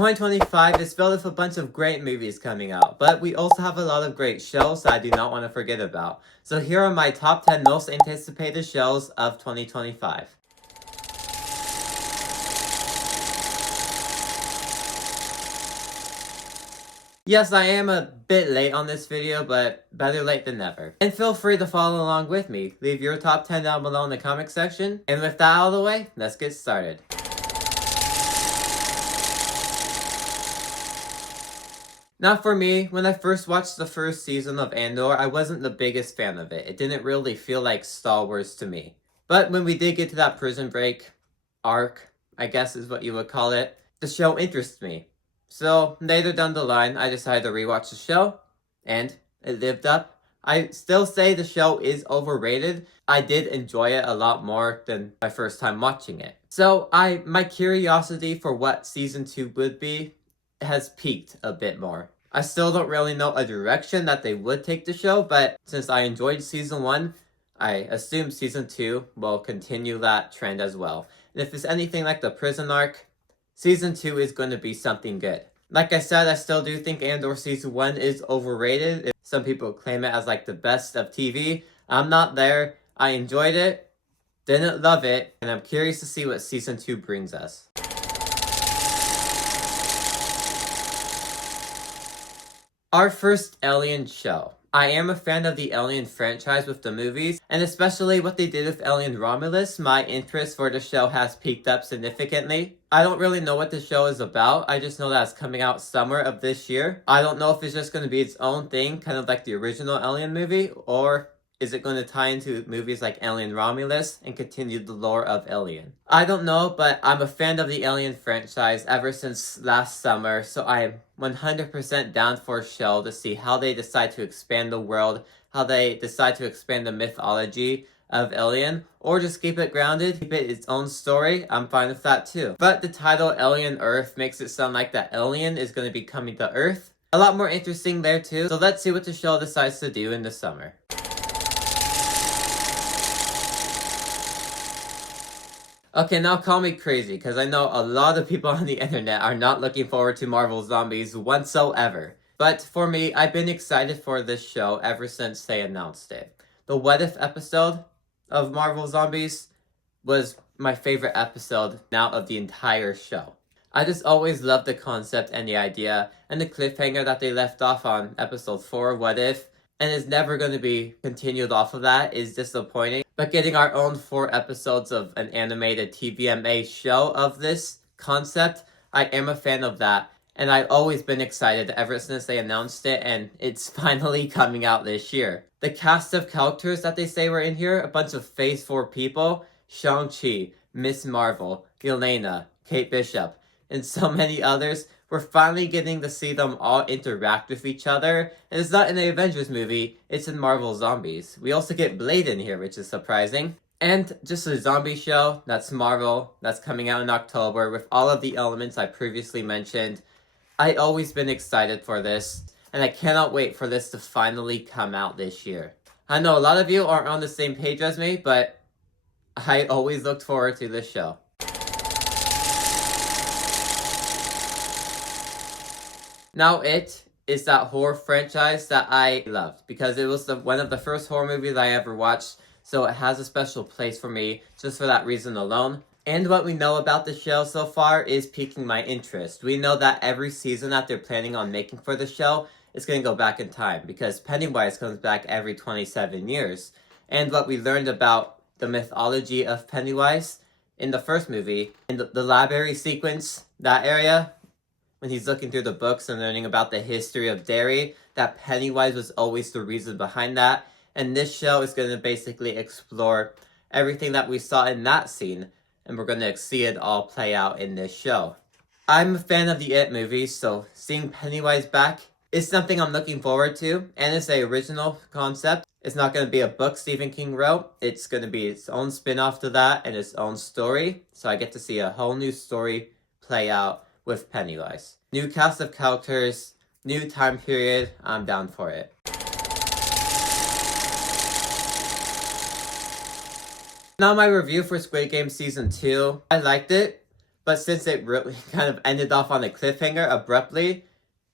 2025 is filled with a bunch of great movies coming out, but we also have a lot of great shows that I do not want to forget about. So here are my top 10 most anticipated shows of 2025. Yes, I am a bit late on this video, but better late than never. And feel free to follow along with me. Leave your top 10 down below in the comment section. And with that out of the way, let's get started. Now for me, when I first watched the first season of Andor, I wasn't the biggest fan of it. It didn't really feel like Star Wars to me. But when we did get to that prison break arc, I guess is what you would call it, the show interests me. So later down the line, I decided to rewatch the show, and it lived up. I still say the show is overrated. I did enjoy it a lot more than my first time watching it. So my curiosity for what season 2 would be has peaked a bit more. I still don't really know a direction that they would take the show, but since I enjoyed season 1, I assume season 2 will continue that trend as well. And if it's anything like the prison arc, season 2 is going to be something good. Like I said, I still do think Andor season 1 is overrated. Some people claim it as like the best of TV. I'm not there. I enjoyed it, didn't love it, and I'm curious to see what season 2 brings us. Our first Alien show. I am a fan of the Alien franchise with the movies, and especially what they did with Alien Romulus. My interest for the show has peaked up significantly. I don't really know what the show is about. I just know that it's coming out summer of this year. I don't know if it's just going to be its own thing, kind of like the original Alien movie, or is it going to tie into movies like Alien Romulus and continue the lore of Alien? I don't know, but I'm a fan of the Alien franchise ever since last summer, so I'm 100% down for a show to see how they decide to expand the world, how they decide to expand the mythology of Alien, or just keep it grounded, keep it its own story. I'm fine with that too. But the title Alien Earth makes it sound like that Alien is going to be coming to Earth. A lot more interesting there too, so let's see what the show decides to do in the summer. Okay, now call me crazy, because I know a lot of people on the internet are not looking forward to Marvel Zombies whatsoever. But for me, I've been excited for this show ever since they announced it. The What If episode of Marvel Zombies was my favorite episode now of the entire show. I just always loved the concept and the idea, and the cliffhanger that they left off on episode 4, What If, and is never going to be continued off of that is disappointing. But getting our own 4 episodes of an animated TVMA show of this concept, I am a fan of that. And I've always been excited ever since they announced it, and it's finally coming out this year. The cast of characters that they say were in here, a bunch of Phase 4 people, Shang-Chi, Miss Marvel, Yelena, Kate Bishop, and so many others. We're finally getting to see them all interact with each other. And it's not in the Avengers movie, it's in Marvel Zombies. We also get Blade in here, which is surprising. And just a zombie show, that's Marvel, that's coming out in October with all of the elements I previously mentioned. I've always been excited for this, and I cannot wait for this to finally come out this year. I know a lot of you aren't on the same page as me, but I always looked forward to this show. Now It is that horror franchise that I loved because it was one of the first horror movies I ever watched, so it has a special place for me just for that reason alone. And what we know about the show so far is piquing my interest. We know that every season that they're planning on making for the show is going to go back in time because Pennywise comes back every 27 years. And what we learned about the mythology of Pennywise in the first movie, in the library sequence, that area, when he's looking through the books and learning about the history of Derry, that Pennywise was always the reason behind that. And this show is going to basically explore everything that we saw in that scene, and we're going to see it all play out in this show. I'm a fan of the It movies, so seeing Pennywise back is something I'm looking forward to, and it's an original concept. It's not going to be a book Stephen King wrote. It's going to be its own spin-off to that and its own story, so I get to see a whole new story play out with Pennywise. New cast of characters, new time period, I'm down for it. Now my review for Squid Game Season 2. I liked it. But since it really kind of ended off on a cliffhanger abruptly,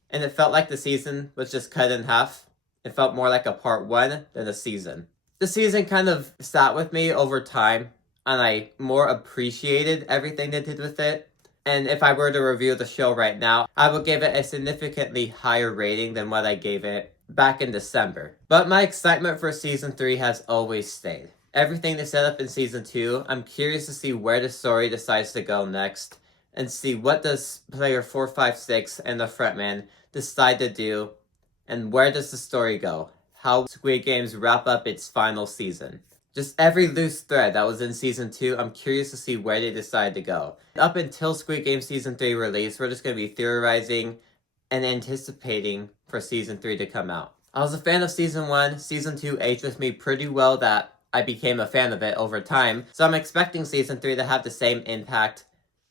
and it felt like the season was just cut in half, it felt more like a part 1 than a season. The season kind of sat with me over time, and I more appreciated everything they did with it. And if I were to review the show right now, I would give it a significantly higher rating than what I gave it back in December. But my excitement for Season 3 has always stayed. Everything they set up in Season 2, I'm curious to see where the story decides to go next, and see what does player 456 and the frontman decide to do, and where does the story go? How Squid Games wrap up its final season. Just every loose thread that was in Season 2, I'm curious to see where they decide to go. Up until Squid Game Season 3 release, we're just going to be theorizing and anticipating for Season 3 to come out. I was a fan of Season 1. Season 2 aged with me pretty well that I became a fan of it over time. So I'm expecting Season 3 to have the same impact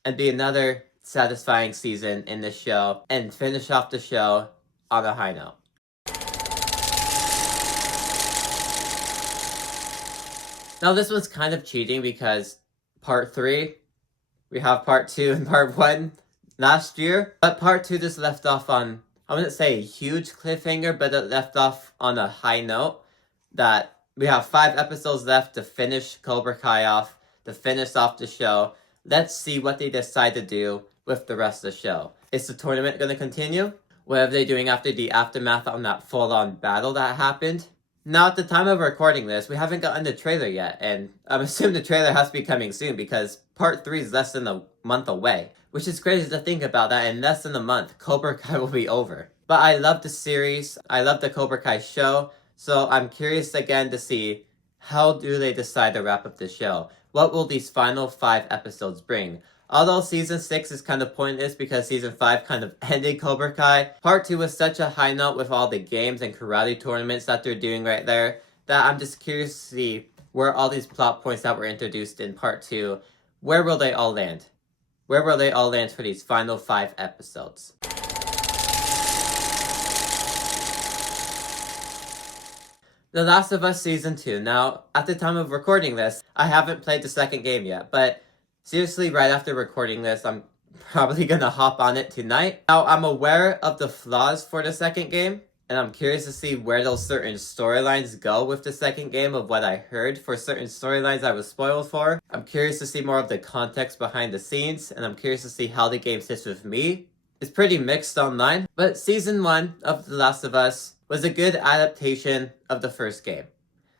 and be another satisfying season in the show and finish off the show on a high note. Now this was kind of cheating because part 3, we have part 2 and part 1 last year, but part 2 just left off on, I wouldn't say a huge cliffhanger, but it left off on a high note that we have 5 episodes left to finish Cobra Kai off, to finish off the show. Let's see what they decide to do with the rest of the show. Is the tournament going to continue? What are they doing after the aftermath on that full-on battle that happened? Now, at the time of recording this, we haven't gotten the trailer yet, and I'm assuming the trailer has to be coming soon because part 3 is less than a month away, which is crazy to think about that in less than a month, Cobra Kai will be over. But I love the series, I love the Cobra Kai show, so I'm curious again to see how do they decide to wrap up the show. What will these final 5 episodes bring? Although Season 6 is kind of pointless because Season 5 kind of ended Cobra Kai, Part 2 was such a high note with all the games and karate tournaments that they're doing right there that I'm just curious to see where all these plot points that were introduced in Part 2, where will they all land? Where will they all land for these final 5 episodes? The Last of Us Season 2. Now, at the time of recording this, I haven't played the second game yet, but seriously, right after recording this, I'm probably gonna hop on it tonight. Now, I'm aware of the flaws for the second game, and I'm curious to see where those certain storylines go with the second game of what I heard for certain storylines I was spoiled for. I'm curious to see more of the context behind the scenes, and I'm curious to see how the game sits with me. It's pretty mixed online, but Season 1 of The Last of Us was a good adaptation of the first game.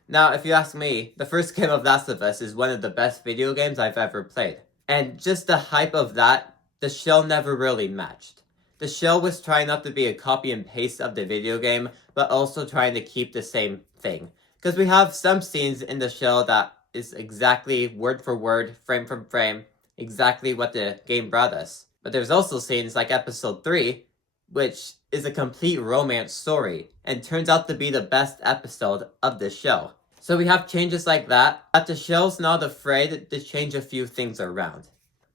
Now, if you ask me, the first game of Last of Us is one of the best video games I've ever played. And just the hype of that, the show never really matched. The show was trying not to be a copy and paste of the video game, but also trying to keep the same thing. Because we have some scenes in the show that is exactly word for word, frame for frame, exactly what the game brought us. But there's also scenes like Episode 3, which is a complete romance story, and turns out to be the best episode of the show. So we have changes like that the show's not afraid to change a few things around.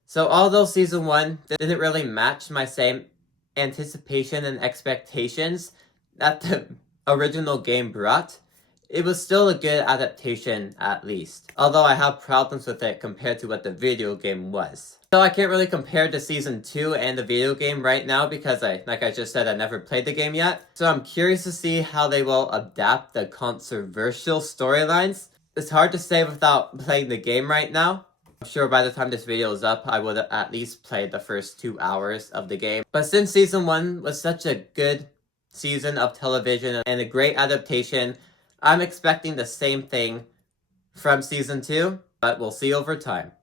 So although Season 1 didn't really match my same anticipation and expectations that the original game brought, it was still a good adaptation at least. Although I have problems with it compared to what the video game was. So I can't really compare to Season 2 and the video game right now because like I just said, I never played the game yet. So I'm curious to see how they will adapt the controversial storylines. It's hard to say without playing the game right now. I'm sure by the time this video is up, I would have at least played the first 2 hours of the game. But since Season 1 was such a good season of television and a great adaptation, I'm expecting the same thing from Season 2, but we'll see over time.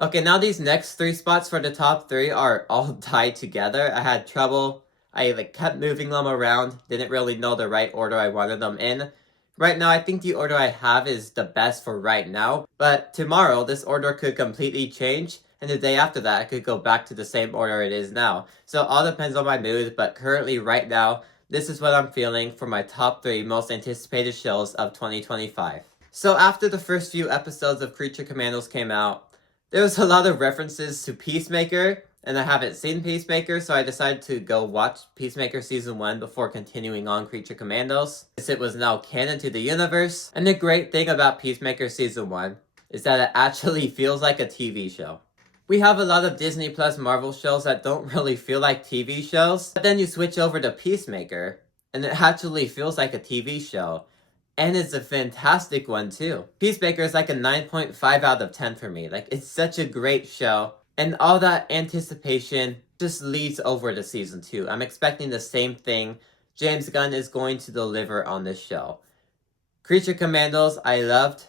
Okay, now these next 3 spots for the top 3 are all tied together. I had trouble. I kept moving them around. Didn't really know the right order I wanted them in. Right now, I think the order I have is the best for right now. But tomorrow, this order could completely change. And the day after that, I could go back to the same order it is now. So it all depends on my mood. But currently, right now, this is what I'm feeling for my top 3 most anticipated shows of 2025. So after the first few episodes of Creature Commandos came out, there was a lot of references to Peacemaker and I haven't seen Peacemaker, so I decided to go watch Peacemaker Season 1 before continuing on Creature Commandos, since it was now canon to the universe. And the great thing about Peacemaker Season 1 is that it actually feels like a TV show. We have a lot of Disney Plus Marvel shows that don't really feel like TV shows, but then you switch over to Peacemaker, and it actually feels like a TV show. And it's a fantastic one too. Peacemaker is like a 9.5 out of 10 for me. Like, it's such a great show. And all that anticipation just leads over to Season 2. I'm expecting the same thing James Gunn is going to deliver on this show. Creature Commandos, I loved.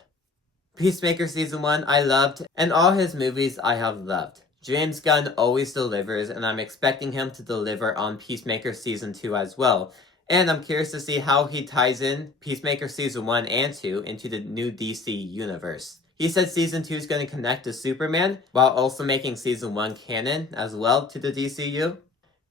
Peacemaker Season 1, I loved. And all his movies, I have loved. James Gunn always delivers, and I'm expecting him to deliver on Peacemaker Season 2 as well. And I'm curious to see how he ties in Peacemaker Season 1 and 2 into the new DC universe. He said Season 2 is going to connect to Superman, while also making Season 1 canon as well to the DCU.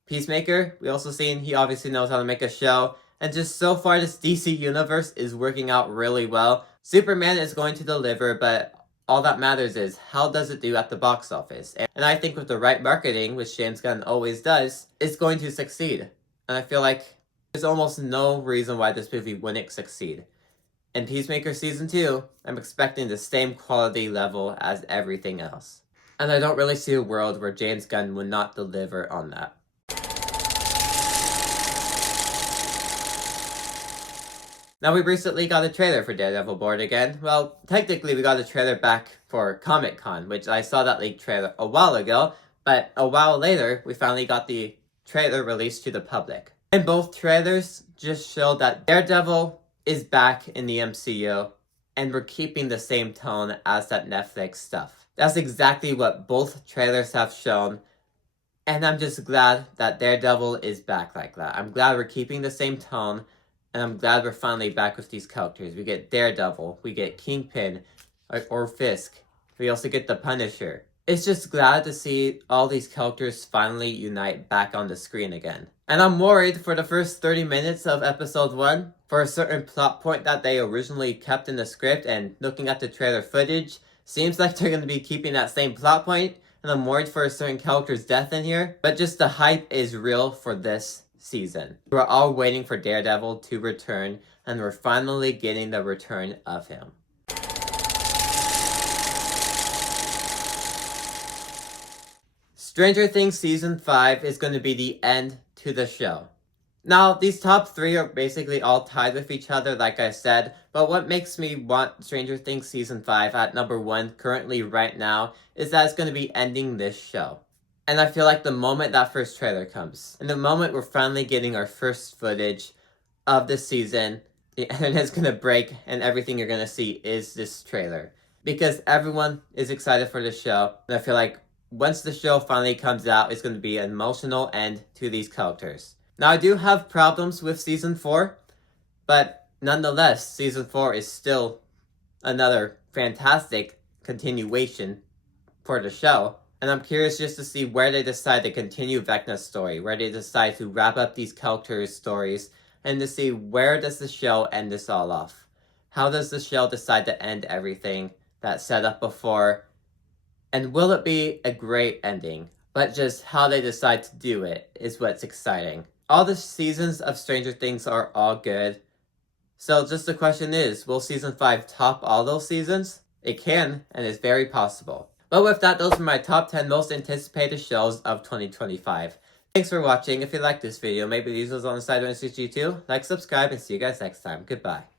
Peacemaker, we also seen he obviously knows how to make a show, and just so far this DC universe is working out really well. Superman is going to deliver, but all that matters is how does it do at the box office? And I think with the right marketing, which James Gunn always does, it's going to succeed. And I feel like there's almost no reason why this movie wouldn't succeed. In Peacemaker Season 2, I'm expecting the same quality level as everything else. And I don't really see a world where James Gunn would not deliver on that. Now, we recently got a trailer for Daredevil Born Again. Well, technically we got a trailer back for Comic-Con, which I saw that leaked trailer a while ago, but a while later, we finally got the trailer released to the public. And both trailers just show that Daredevil is back in the MCU, and we're keeping the same tone as that Netflix stuff. That's exactly what both trailers have shown, and I'm just glad that Daredevil is back like that. I'm glad we're keeping the same tone, and I'm glad we're finally back with these characters. We get Daredevil, we get Kingpin, or Fisk, we also get the Punisher. It's just glad to see all these characters finally unite back on the screen again. And I'm worried for the first 30 minutes of episode 1 for a certain plot point that they originally kept in the script, and looking at the trailer footage, seems like they're going to be keeping that same plot point, and I'm worried for a certain character's death in here. But just the hype is real for this season. We're all waiting for Daredevil to return, and we're finally getting the return of him. Stranger Things Season 5 is going to be the end to the show. Now, these top 3 are basically all tied with each other, like I said, but what makes me want Stranger Things Season 5 at number 1 currently right now is that it's going to be ending this show. And I feel like the moment that first trailer comes, and the moment we're finally getting our first footage of the season, the internet's going to break, and everything you're going to see is this trailer. Because everyone is excited for the show, and I feel like once the show finally comes out, it's going to be an emotional end to these characters. Now, I do have problems with Season 4, but nonetheless, Season 4 is still another fantastic continuation for the show. And I'm curious just to see where they decide to continue Vecna's story, where they decide to wrap up these characters' stories, and to see where does the show end this all off. How does the show decide to end everything that's set up before? And will it be a great ending? But just how they decide to do it is what's exciting. All the seasons of Stranger Things are all good. So just the question is, will Season 5 top all those seasons? It can, and it's very possible. But with that, those are my top 10 most anticipated shows of 2025. Thanks for watching. If you liked this video, maybe leave those on the side when it suits you too. Like, subscribe, and see you guys next time. Goodbye.